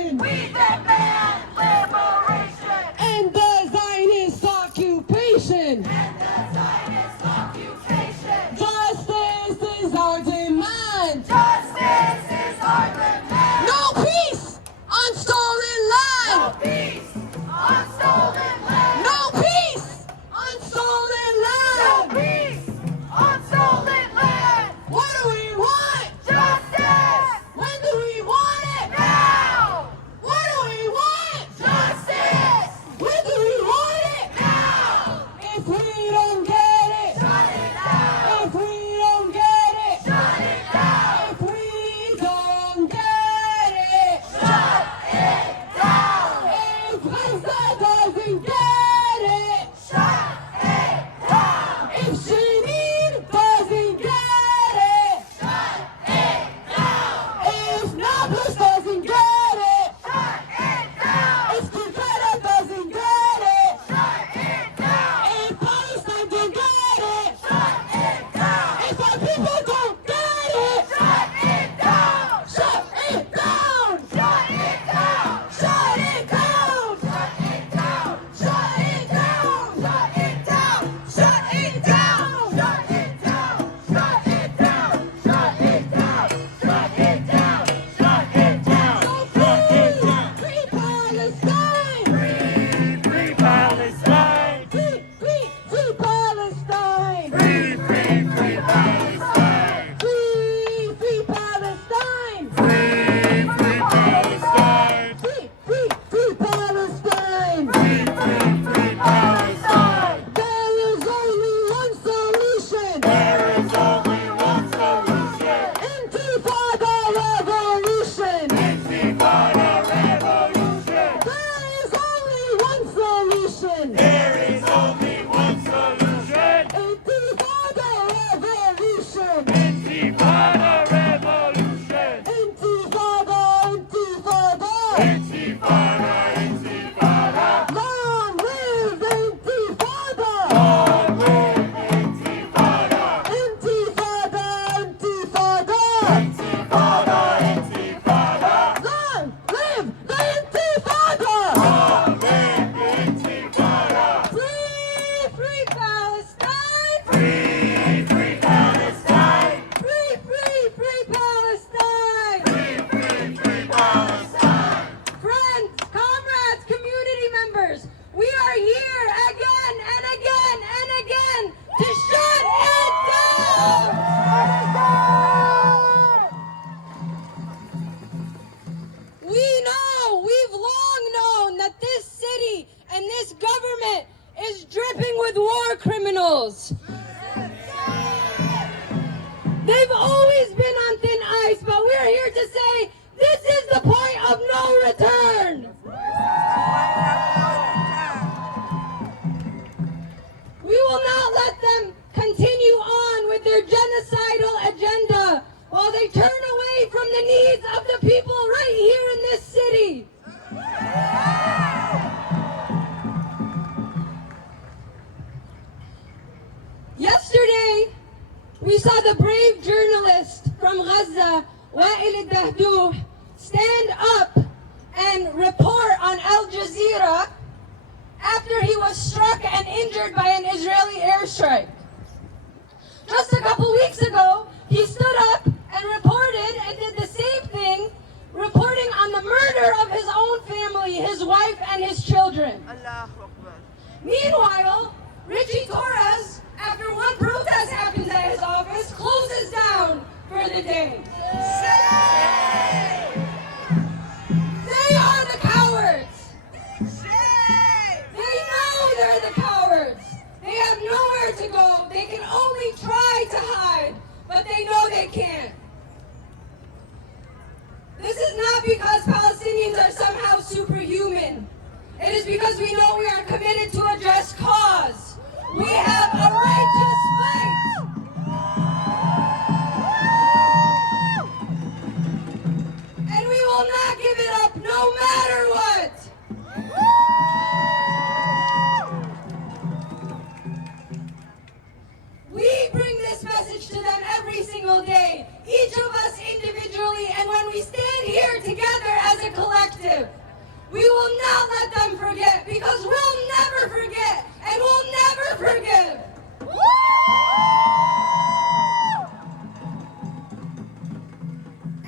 liberation. We demand liberation. And the Zionist occupation. And the Zionist occupation. Justice is our demand. Justice is our demand. No peace on stolen No land. peace on stolen land. No peace on stolen No land. peace on stolen land. What do we want? Justice When do we want it? now. What do we want? Justice When do we want it? now. If we don't get it. Shut it down. If we don't get it. Shut it down. If we don't get it. Shut it down. If Gaza doesn't get it. Shut it down. If Shanine doesn't get it. Shut it down. If Nablus doesn't get it. Shut it down. If 𝐸𝐸 doesn't get it. Shut it down. If Palestine don't get it. Shut it down. If our people don't get it. Shut it down. Shut it down. Shut it down. Shut it down. Shut it down. Shut it down. Shut it down. Shut it down. Shut it down. Shut it down. Shut it down. Shut it down. Shut it down. So free Palestine. Free Palestine. Free Palestine. Free Palestine. Free Palestine. Free Palestine. Free Palestine. Free Palestine. There is only one solution. There is only one solution. Intifada revolution. Intifada revolution. There is only one solution. There is only one solution. Intifada revolution. Intifada revolution. Intifada, intifada. Intifada, intifada. Long live intifada. Long live intifada. Intifada, intifada. Intifada, intifada. Long live the intifada. Long live intifada. Free Palestine. Free Palestine. Free Palestine. Free Palestine. Friends, comrades, community members, we are here again and again and again to shut it down. We've long known that this city and this government is dripping with war criminals. They've always been on thin ice, but we're here to say this is the point of no return. We will not let them continue on with their genocidal agenda while they turn away from the needs of the people right here in this city. Yesterday, we saw the brave journalist from Gaza, 𝐙𝐸𝐚 𝐍𝐞𝐫, stand up and report on 𝐿_Jazeera after he was struck and injured by an Israeli airstrike. Just a couple weeks ago, he stood up and reported and did the same thing, reporting on the murder of his own family, his wife and his children. Meanwhile, Richie Torres, after one protest happens at his office, closes down for the day. They are the cowards. They know they're the cowards. They have nowhere to go. They can only try to hide, but they know they can't. This is not because Palestinians are somehow superhuman. It is because we know we are committed to a just cause. We have a righteous fight. And we will not give it up no matter what. We bring this message to them every single day, each of us individually, and when we stand here together as a collective. We will not let them forget, because we'll never forget and we'll never forgive.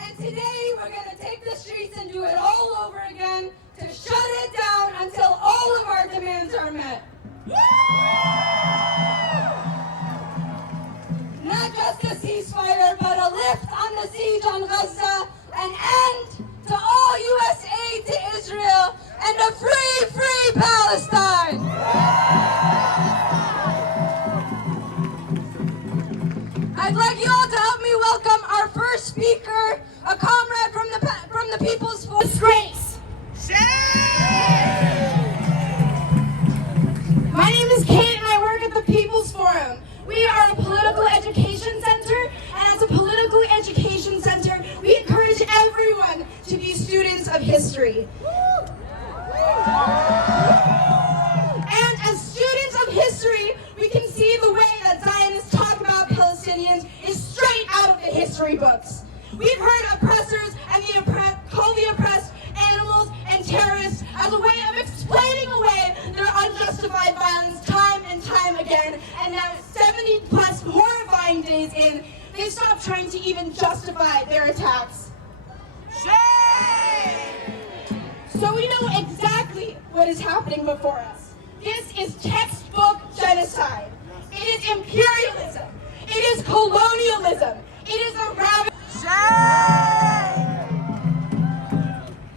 And today we're going to take the streets and do it all over again to shut it down until all of our demands are met. Not just a ceasefire, but a lift on the siege on Gaza, an end to all U.S. aid to Israel, and a free Palestine. I'd like you all to help me welcome our first speaker, a comrade from the People's Forum. Disgrace. My name is Kate and I work at the People's Forum. We are a political education center, and as a political education center, we encourage everyone to be students of history. And as students of history, we can see the way that Zionists talk about Palestinians is straight out of the history books. We've heard oppressors and call the oppressed animals and terrorists as a way of explaining away their unjustified violence time and time again, and now 70 plus horrifying days in, they stopped trying to even justify their attacks. So we know exactly what is happening before us. This is textbook genocide. It is imperialism. It is colonialism. It is a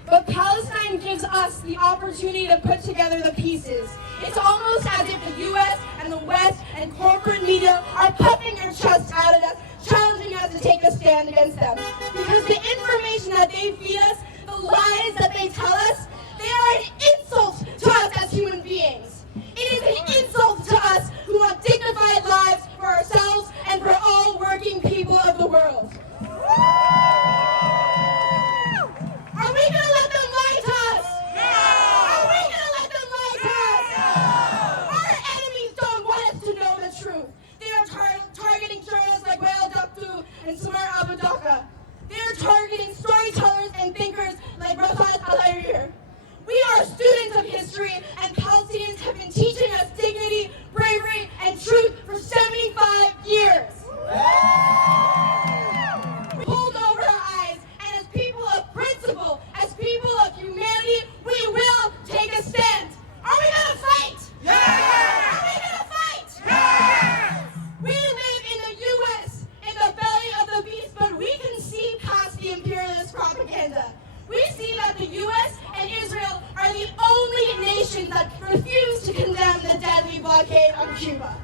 But Palestine gives us the opportunity to put together the pieces. It's almost as if the U.S. and the West and corporate media are puffing their chests out at us, challenging us to take a stand against them. Because the information that they feed us, the lies that they tell us, they are an insult to us as human beings. It is an insult to us who want dignified lives for ourselves and for all working people of the world. Are we going to let them lie to us? No! Are we going to let them lie to us? No! Our enemies don't want us to know the truth. They are targeting journalists like Wael Dabtu and Samar Abu Daka. They are targeting storytellers and thinkers like Rafat Al-Hariri. We are students of history, and Palestinians have been teaching us dignity, bravery, and truth for 75 years. We pulled over our eyes, and as people of principle, as people of humanity, we will take a stand. Are we going to fight? Yeah! Are we going to fight? Yeah! We live in the U.S., in the belly of the beast, but we can see past the imperialist propaganda. We see that the U.S. and Israel are the only nations that refuse to condemn the deadly blockade on Cuba.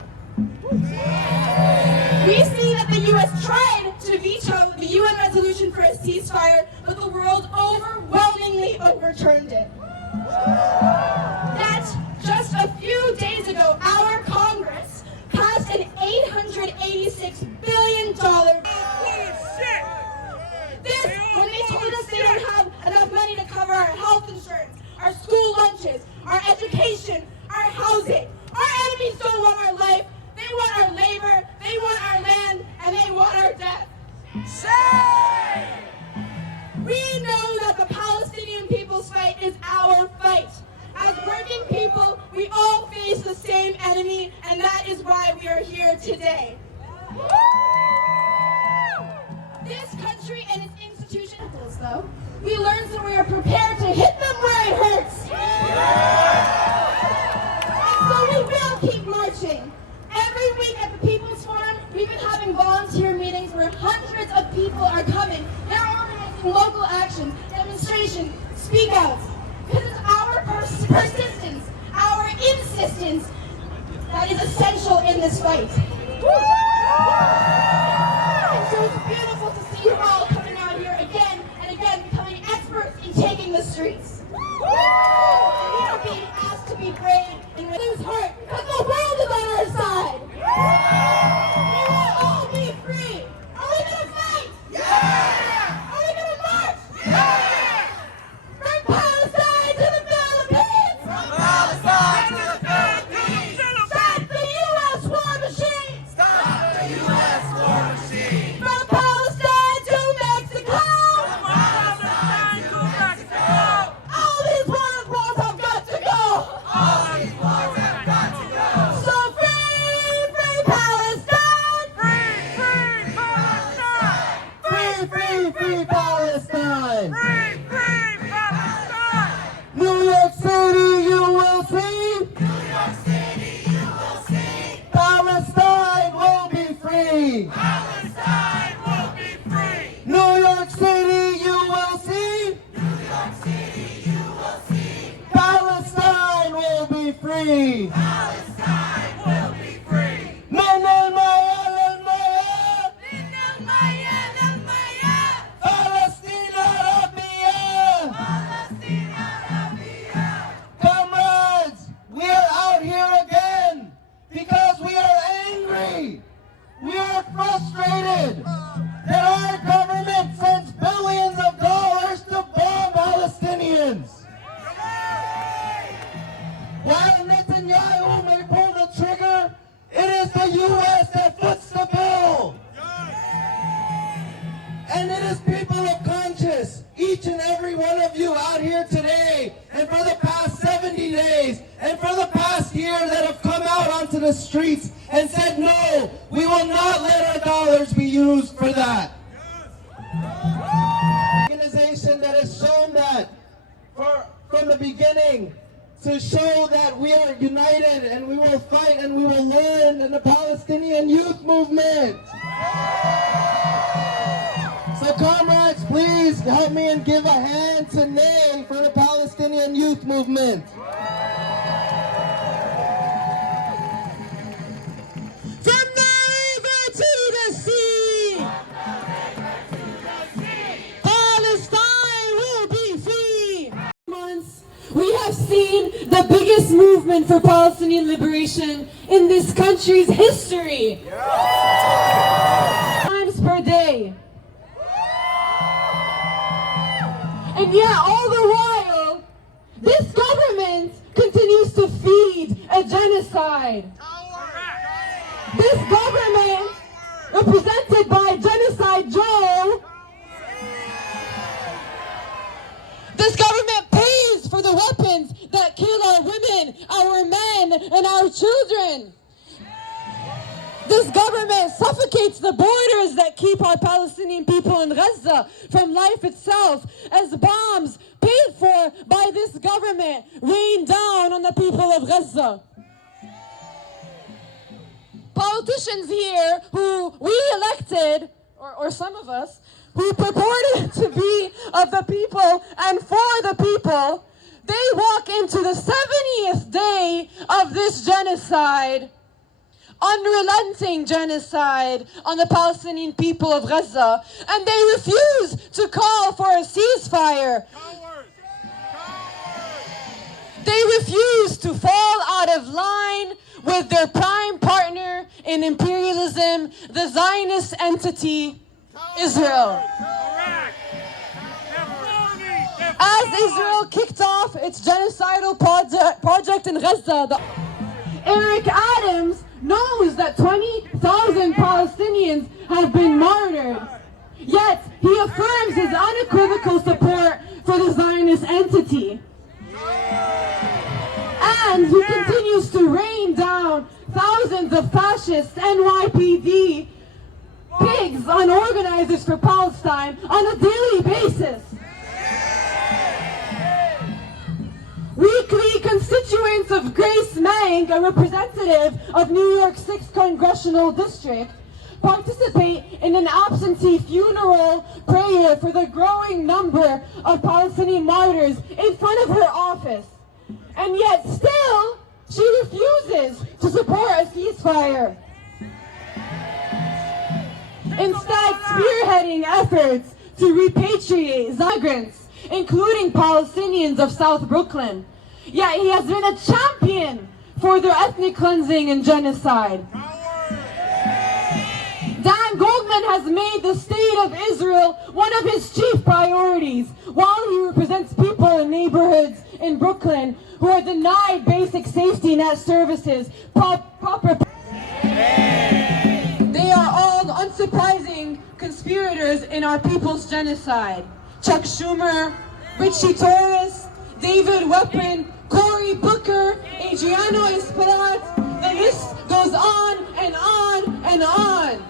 We see that the U.S. tried to veto the UN resolution for a ceasefire, but the world overwhelmingly overturned it. That just a few days ago, our Congress passed an $886 billion when they told us they don't have enough money to cover our health insurance, our school lunches, our education, our housing. Our enemies don't want our life, they want our labor, they want our land, and they want our death. We know that the Palestinian people's fight is our fight. As working people, we all face the same enemy, and that is why we are here today. This country and its institutions, though, we learn so we are prepared to hit them where it hurts. And so we will keep marching. Every week at the People's Forum, we've been having volunteer meetings where hundreds of people are coming. They're organizing local actions, demonstrations, speak outs. Because it's our persistence, our insistence that is essential in this fight. And so it's beautiful to see you all coming out here again and again, becoming experts in taking the streets. We are being asked to be brave and lose heart because the world is on our side. We will all be free. Are we going to fight? Yeah! Are we going to march? Yeah! From Palestine to the Philippines! From Palestine to the Philippines! Stop the U.S. war machine! Stop the U.S. war machine! From Palestine to Mexico! From Palestine to Mexico! All these war free. Palestine will be free. من المياه للمياه. من المياه للمياه. فلسطين عربية. فلسطين عربية. Comrades, we are out here again because we are angry. We are frustrated that our government sends billions of dollars to bomb Palestinians. While Netanyahu may pull the trigger, it is the U.S. that foots the bill. And it is people of conscience, each and every one of you out here today, and for the past 70 days, and for the past year that have come out onto the streets and said, no, we will not let our dollars be used for that. Organization that has shown that from the beginning, to show that we are united and we will fight and we will learn in the Palestinian youth movement. So comrades, please help me and give a hand to 𝐙𝐸 for the Palestinian youth movement. From the river to the sea, Palestine will be free. Months, we have seen the biggest movement for Palestinian liberation in this country's history. Times per day. And yet, all the while, this government continues to feed a genocide. This government, represented by Genocide Joe, this government pays for the weapons that kill our women, our men, and our children. This government suffocates the borders that keep our Palestinian people in Gaza from life itself, as bombs paid for by this government rain down on the people of Gaza. Politicians here who we elected, or some of us, who purported to be of the people and for the people, they walk into the 70th day of this genocide, unrelenting genocide on the Palestinian people of Gaza, and they refuse to call for a ceasefire. They refuse to fall out of line with their prime partner in imperialism, the Zionist entity, Israel. As Israel kicked off its genocidal project in Gaza, Eric Adams knows that 20,000 Palestinians have been martyred. Yet, he affirms his unequivocal support for the Zionist entity. And he continues to rain down thousands of fascist NYPD pigs on organizers for Palestine on a daily basis. Weekly constituents of Grace Meng, a representative of New York's 6th Congressional District, participate in an absentee funeral prayer for the growing number of Palestinian martyrs in front of her office. And yet still, she refuses to support a ceasefire. Instead, spearheading efforts to repatriate migrants, including Palestinians of South Brooklyn. Yet he has been a champion for their ethnic cleansing and genocide. Dan Goldman has made the state of Israel one of his chief priorities, while he represents people in neighborhoods in Brooklyn who are denied basic safety net services, proper. They are all unsurprising conspirators in our people's genocide. Chuck Schumer, Richie Torres, David Weprin, Cory Booker, Adriano Espaillat, the list goes on and on and on.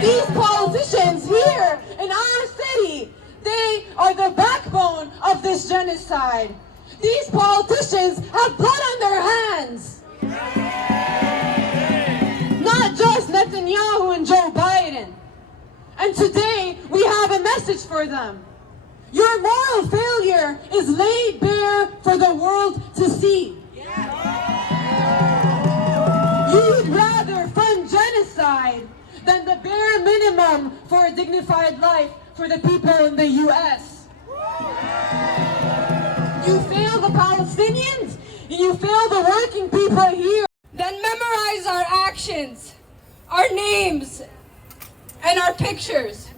These politicians here in our city, they are the backbone of this genocide. These politicians have blood on their hands. Not just Netanyahu and Joe Biden. And today, we have a message for them. Your moral failure is laid bare for the world to see. You'd rather fund genocide than the bare minimum for a dignified life for the people in the U.S. You fail the Palestinians, and you fail the working people here. Then memorize our actions, our names, and our pictures.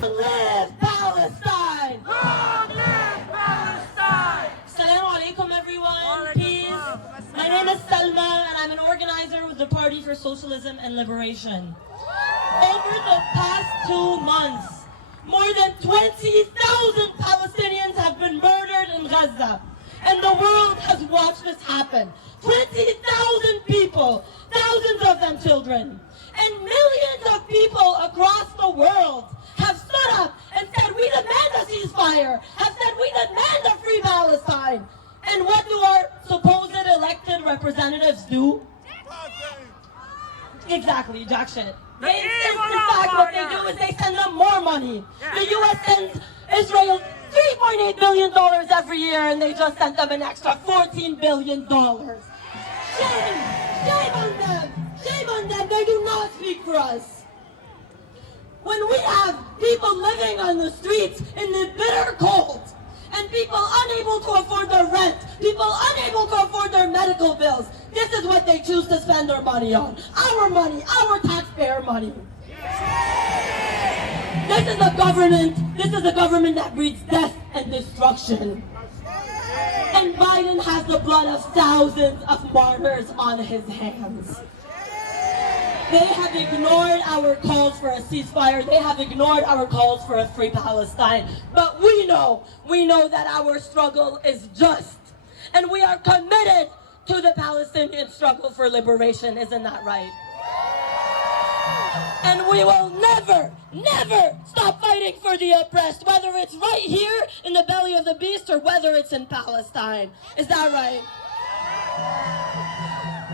Live Palestine! Long live Palestine! Assalamu alaikum everyone, peace. My name is Salma and I'm an organizer with the Party for Socialism and Liberation. Over the past 2 months, more than 20,000 Palestinians have been murdered in Gaza. And the world has watched this happen. 20,000 people, thousands of them children. And millions of people across the world have stood up and said, we demand a ceasefire, have said, we demand a free Palestine. And what do our supposed elected representatives do? Exactly, jack shit. In fact, what they do is they send them more money. The U.S. sends Israel $3.8 billion every year, and they just sent them an extra $14 billion. Shame! Shame on them! Shame on them! They do not speak for us. When we have people living on the streets in the bitter cold, and people unable to afford their rent, people unable to afford their medical bills, this is what they choose to spend their money on. Our money, our taxpayer money. This is a government that breeds death and destruction. And Biden has the blood of thousands of martyrs on his hands. They have ignored our calls for a ceasefire. They have ignored our calls for a free Palestine. But we know that our struggle is just. And we are committed to the Palestinian struggle for liberation. Isn't that right? And we will never, never stop fighting for the oppressed, whether it's right here in the belly of the beast or whether it's in Palestine. Is that right?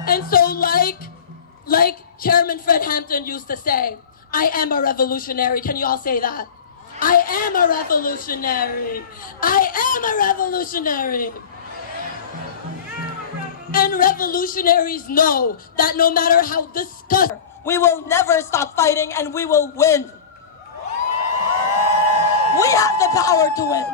And so like Chairman Fred Hampton used to say, I am a revolutionary. Can you all say that? I am a revolutionary. I am a revolutionary. And revolutionaries know that no matter how disgusting, we will never stop fighting and we will win. We have the power to win.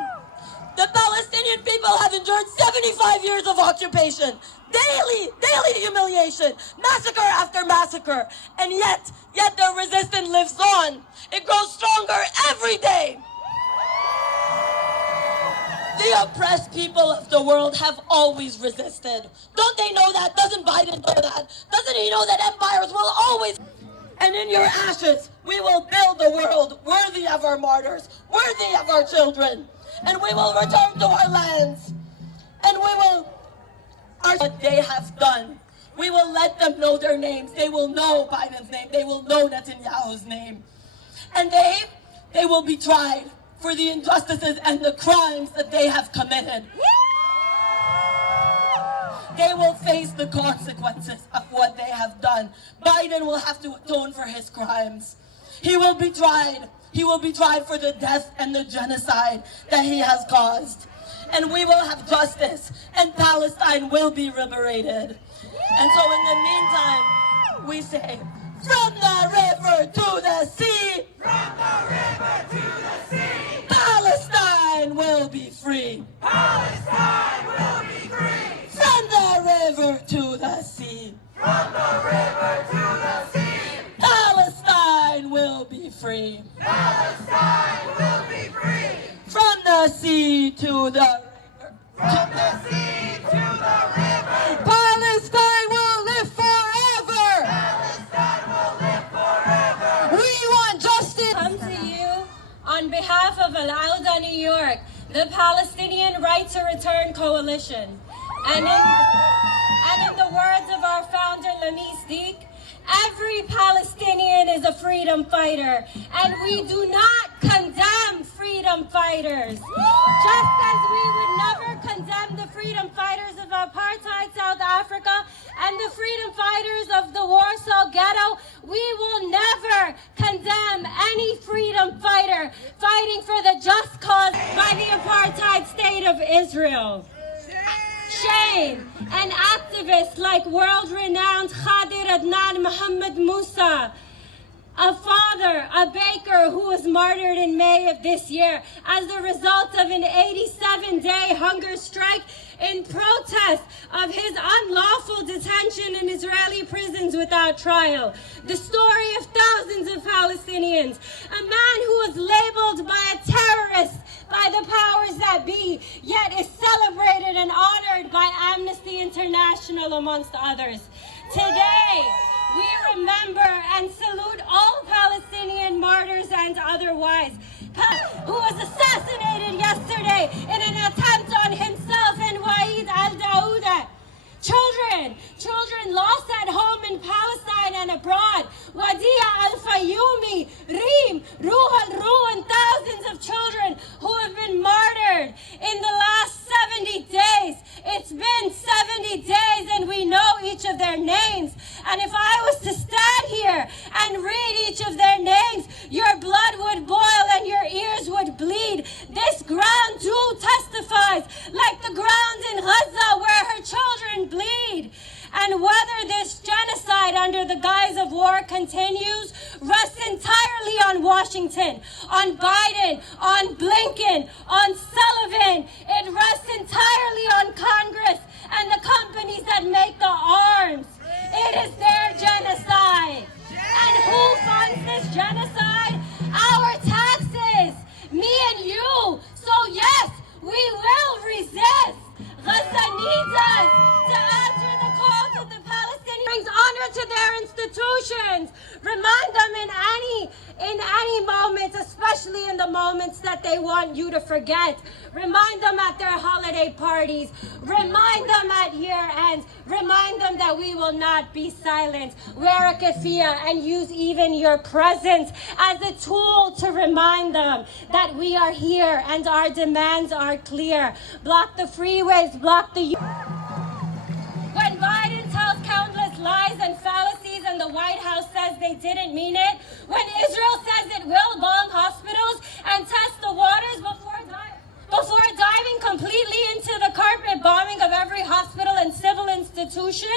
The Palestinian people have endured 75 years of occupation, daily humiliation, massacre after massacre, and yet their resistance lives on. It grows stronger every day. The oppressed people of the world have always resisted. Don't they know that? Doesn't Biden know that? Doesn't he know that empires will always... And in your ashes, we will build a world worthy of our martyrs, worthy of our children. And we will return to our lands. And we will... what they have done. We will let them know their names. They will know Biden's name. They will know Netanyahu's name. And they will be tried for the injustices and the crimes that they have committed. They will face the consequences of what they have done. Biden will have to atone for his crimes. He will be tried. He will be tried for the death and the genocide that he has caused. And we will have justice, and Palestine will be liberated. And so in the meantime, we say, from the river to the sea, From the river to the sea, Palestine will be free. Palestine will be free. From the river to the sea, From the river to the sea, Palestine will be free. Palestine will be free. From the sea to the river. From the sea to the river, Palestine will live forever! Palestine will live forever. We want justice! Come to you on behalf of Al-Auda, New York, the Palestinian Right to Return Coalition. And in the words of our founder, 𝐙𝐨𝐸 every Palestinian is a freedom fighter, and we do not condemn freedom fighters. Just as we would never condemn the freedom fighters of apartheid South Africa, and the freedom fighters of the Warsaw Ghetto, we will never condemn any freedom fighter fighting for the just cause by the apartheid state of Israel. Shame! And activists like world-renowned Khadir Adnan Muhammad Musa, a father, a baker who was martyred in May of this year as the result of an 87-day hunger strike in protest of his unlawful detention in Israeli prisons without trial. The story of thousands of Palestinians. A man who was labeled by a terrorist by the powers that be, yet is celebrated and honored by Amnesty International, amongst others. Today, we remember and salute all Palestinian martyrs and otherwise, who was assassinated yesterday in an attempt on himself and Waheed al-Daouda. Children lost at home in Palestine and abroad. Wadia al-Fayoumi, Reem, Ruh al-Ruh, and thousands of children who have been martyred in the last 70 days. It's been 70 days and we know each of their names. And if I was to stand here and read each of their names, your blood would boil and your ears would bleed. This ground too testifies, like the ground in Gaza where her children bleed. And whether this genocide under the guise of war continues rests entirely on Washington, on Biden, on Blinken, on Sullivan. It rests entirely on Congress and the companies that make the arms. It is their genocide. And who funds this genocide? Our taxes, me and you. So yes, we will resist. Gaza needs us to answer the calls of the Palestinians. Brings honor to their institutions. Remind them in any moment, especially in the moments that they want you to forget. Remind them at their holiday parties. Remind them at year ends. Remind them that we will not be silent. Wear a keffiyeh and use even your presence as a tool to remind them that we are here and our demands are clear. Block the freeways, block the... When Biden tells countless lies and fallacies and the White House says they didn't mean it, when Israel says it will bomb hospitals and test the waters before diving completely into the carpet bombing of every hospital and civil institution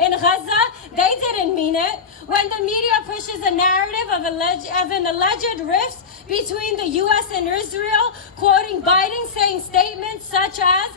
in Gaza, they didn't mean it. When the media pushes a narrative of an alleged rift between the U.S. and Israel, quoting Biden saying statements such as,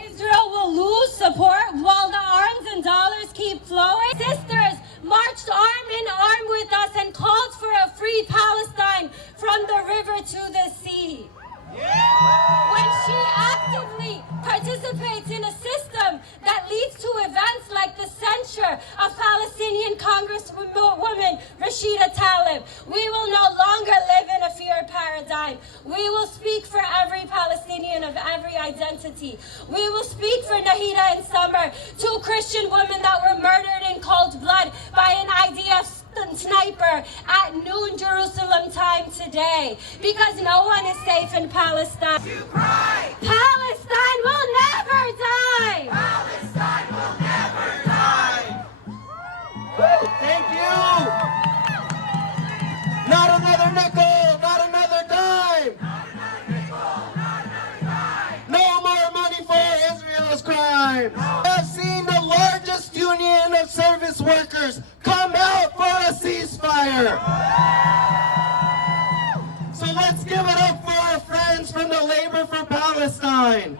Israel will lose support while the arms and dollars keep flowing. Sisters marched arm in arm with us and called for a free Palestine from the river to the sea. When she actively participates in a system that leads to events like the censure of Palestinian Congresswoman Rashida Tlaib, we will no longer live in a fear paradigm. We will speak for every Palestinian of every identity. We will speak for Nahida and Summer, two Christian women that were murdered in cold blood by an IDF sniper at noon Jerusalem time today, because no one is safe in Palestine. Palestine will never die! Palestine will never die! Thank you! Not another nickel, not another dime! Not another nickel, not another dime! No more money for Israel's crimes! We have seen the largest union of service workers come out for a ceasefire! So let's give it up for our friends from the Labor for Palestine!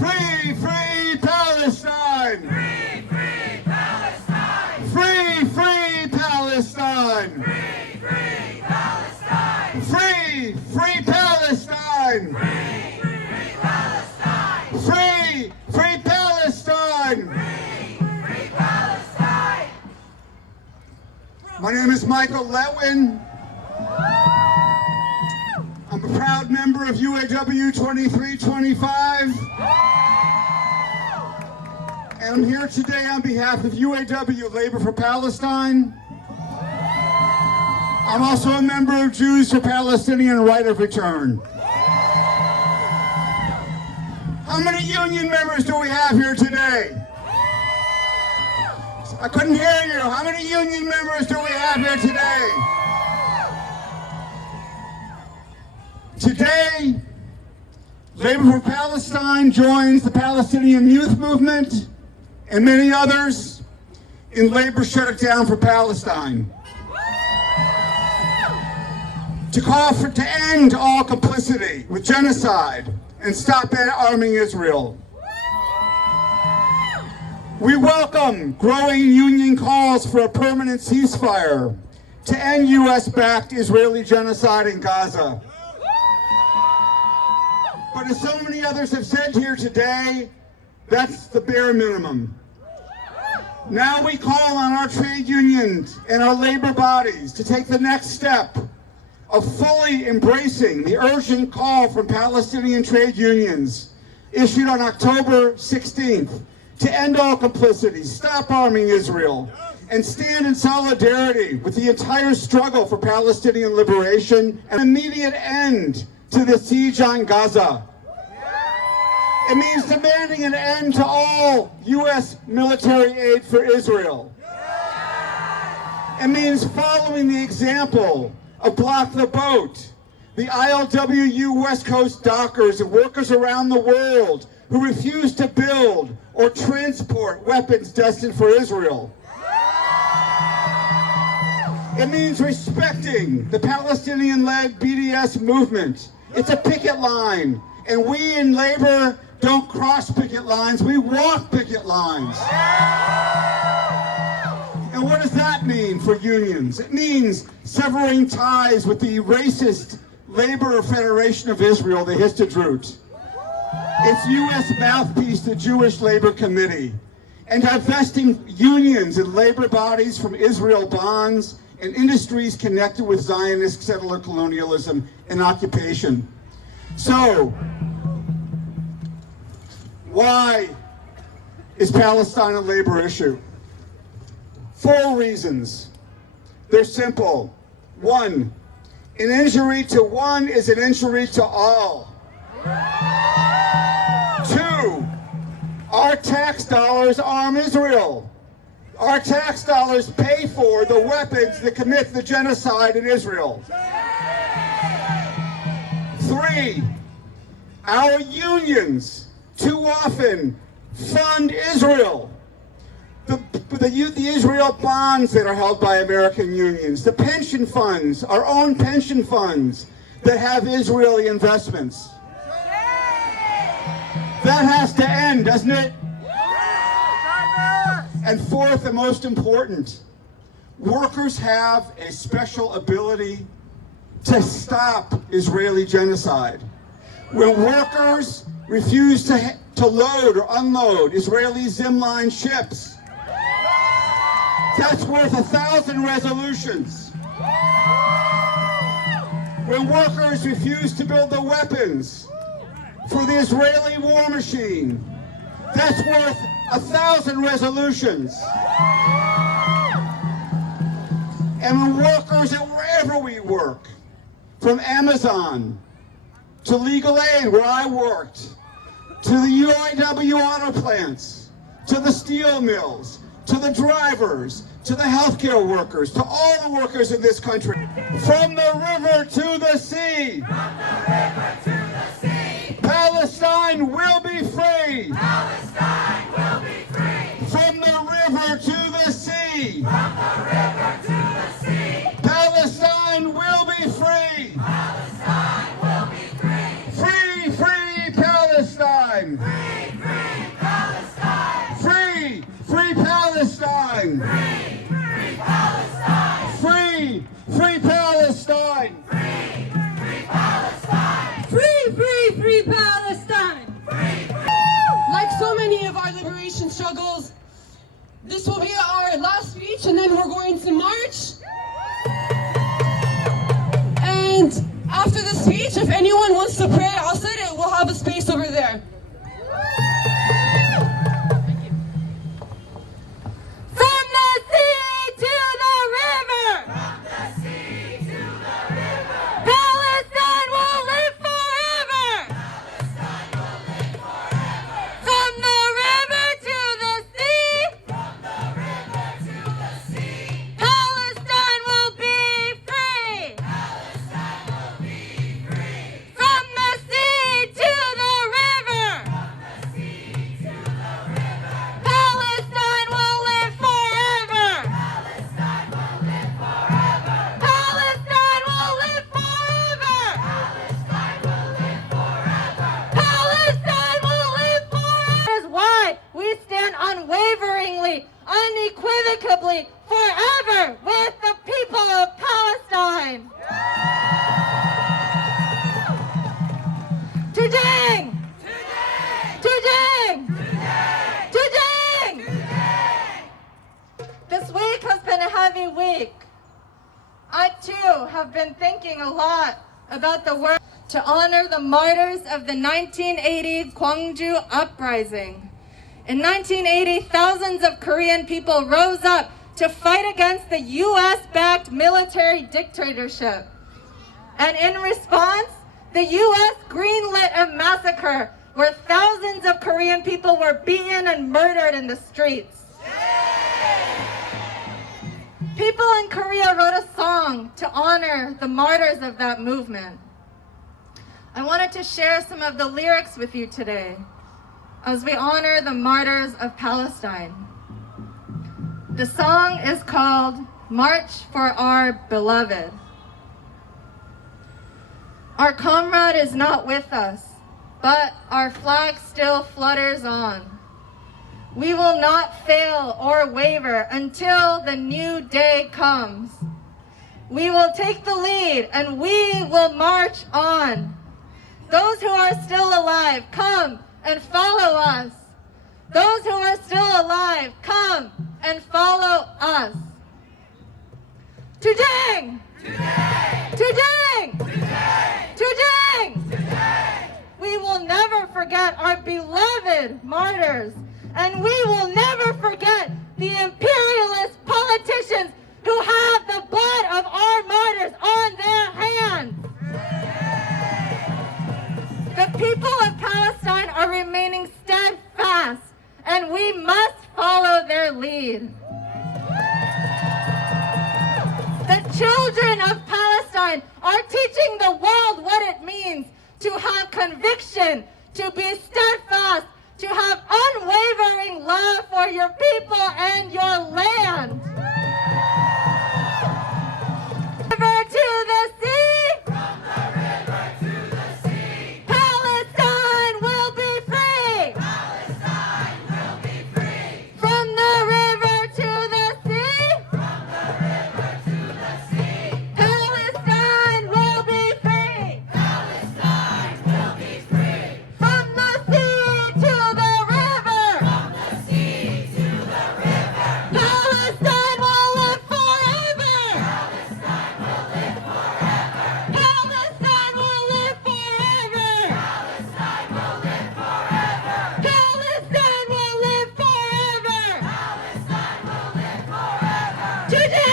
Free, free Palestine! Free, free Palestine! Free, free Palestine! Free, free Palestine! Free, free Palestine! Free, free Palestine! Free, free Palestine! Free Palestine! My name is Michael Letwin. I'm a proud member of UAW 2325. And I'm here today on behalf of UAW Labor for Palestine. I'm also a member of Jews for Palestinian Right of Return. How many union members do we have here today? I couldn't hear you. How many union members do we have here today? Today, Labor for Palestine joins the Palestinian Youth Movement and many others in labor shutting down for Palestine. To call to end all complicity with genocide and stop arming Israel. We welcome growing union calls for a permanent ceasefire to end U.S.-backed Israeli genocide in Gaza. But as so many others have said here today, that's the bare minimum. Now we call on our trade unions and our labor bodies to take the next step of fully embracing the urgent call from Palestinian trade unions issued on October 16th to end all complicity, stop arming Israel, and stand in solidarity with the entire struggle for Palestinian liberation and immediate end to the siege on Gaza. It means demanding an end to all U.S. military aid for Israel. It means following the example of Block the Boat, the ILWU West Coast dockers and workers around the world who refuse to build or transport weapons destined for Israel. It means respecting the Palestinian-led BDS movement. It's a picket line, and we in labor don't cross picket lines, we walk picket lines. And what does that mean for unions? It means severing ties with the racist Labor Federation of Israel, the Histadrut, its U.S. mouthpiece, the Jewish Labor Committee, and divesting unions and labor bodies from Israel bonds and industries connected with Zionist settler colonialism and occupation. So, why is Palestine a labor issue? 4 reasons. They're simple. 1, an injury to one is an injury to all. 2, our tax dollars arm Israel. Our tax dollars pay for the weapons that commit the genocide in Israel. 3, our unions too often fund Israel. The Israel bonds that are held by American unions, the pension funds, our own pension funds that have Israeli investments. That has to end, doesn't it? And 4th, and most important, workers have a special ability to stop Israeli genocide. When workers refuse to load or unload Israeli Zimline ships, that's worth 1,000 resolutions. When workers refuse to build the weapons for the Israeli war machine, that's worth 1,000 resolutions. And when workers at wherever we work, from Amazon to Legal Aid, where I worked, to the UIW auto plants, to the steel mills, to the drivers, to the healthcare workers, to all the workers in this country. From the river to the sea. From the river to the sea. Palestine will be free. Palestine will be free. From the river to the sea. From the river to the sea. Palestine will be free. Palestine will be free. Free, free Palestine. Free, free Palestine. Free, free Palestine. Free, free Palestine. Free, free Palestine. Free, free Palestine. Free, free, free Palestine! Like so many of our liberation struggles, this will be our last speech, and then we're going to march. And after the speech, if anyone wants to pray, I'll set it. We'll have a space over there. From the sea to the river! From the sea to the river. Palestine will live forever! Palestine will live forever. unequivocally forever with the people of Palestine. Today! This week has been a heavy week. I too have been thinking a lot about the work to honor the martyrs of the 1980 Gwangju uprising. In 1980, thousands of Korean people rose up to fight against the U.S.-backed military dictatorship. And in response, the U.S. greenlit a massacre where thousands of Korean people were beaten and murdered in the streets. People in Korea wrote a song to honor the martyrs of that movement. I wanted to share some of the lyrics with you today as we honor the martyrs of Palestine. The song is called March for Our Beloved. Our comrade is not with us, but our flag still flutters on. We will not fail or waver until the new day comes. We will take the lead and we will march on. Those who are still alive, come and follow us. Those who are still alive, come and follow us. Today! We will never forget our beloved martyrs, and we will never forget the imperialist politicians who have the blood of our martyrs on their hands. The people of Palestine are remaining steadfast, and we must follow their lead. The children of Palestine are teaching the world what it means to have conviction, to be steadfast, to have unwavering love for your people and your land. River to the sea. From the river to the sea. Palestine will be free. Palestine will be free. From the river to the sea. From the river to the sea. Palestine will be free. Palestine will be free. From the sea to the river. From the sea to the river. Palestine will live forever. Palestine will live forever. Palestine will live forever. Palestine will live forever. Palestine will live forever. Palestine will live forever. Today!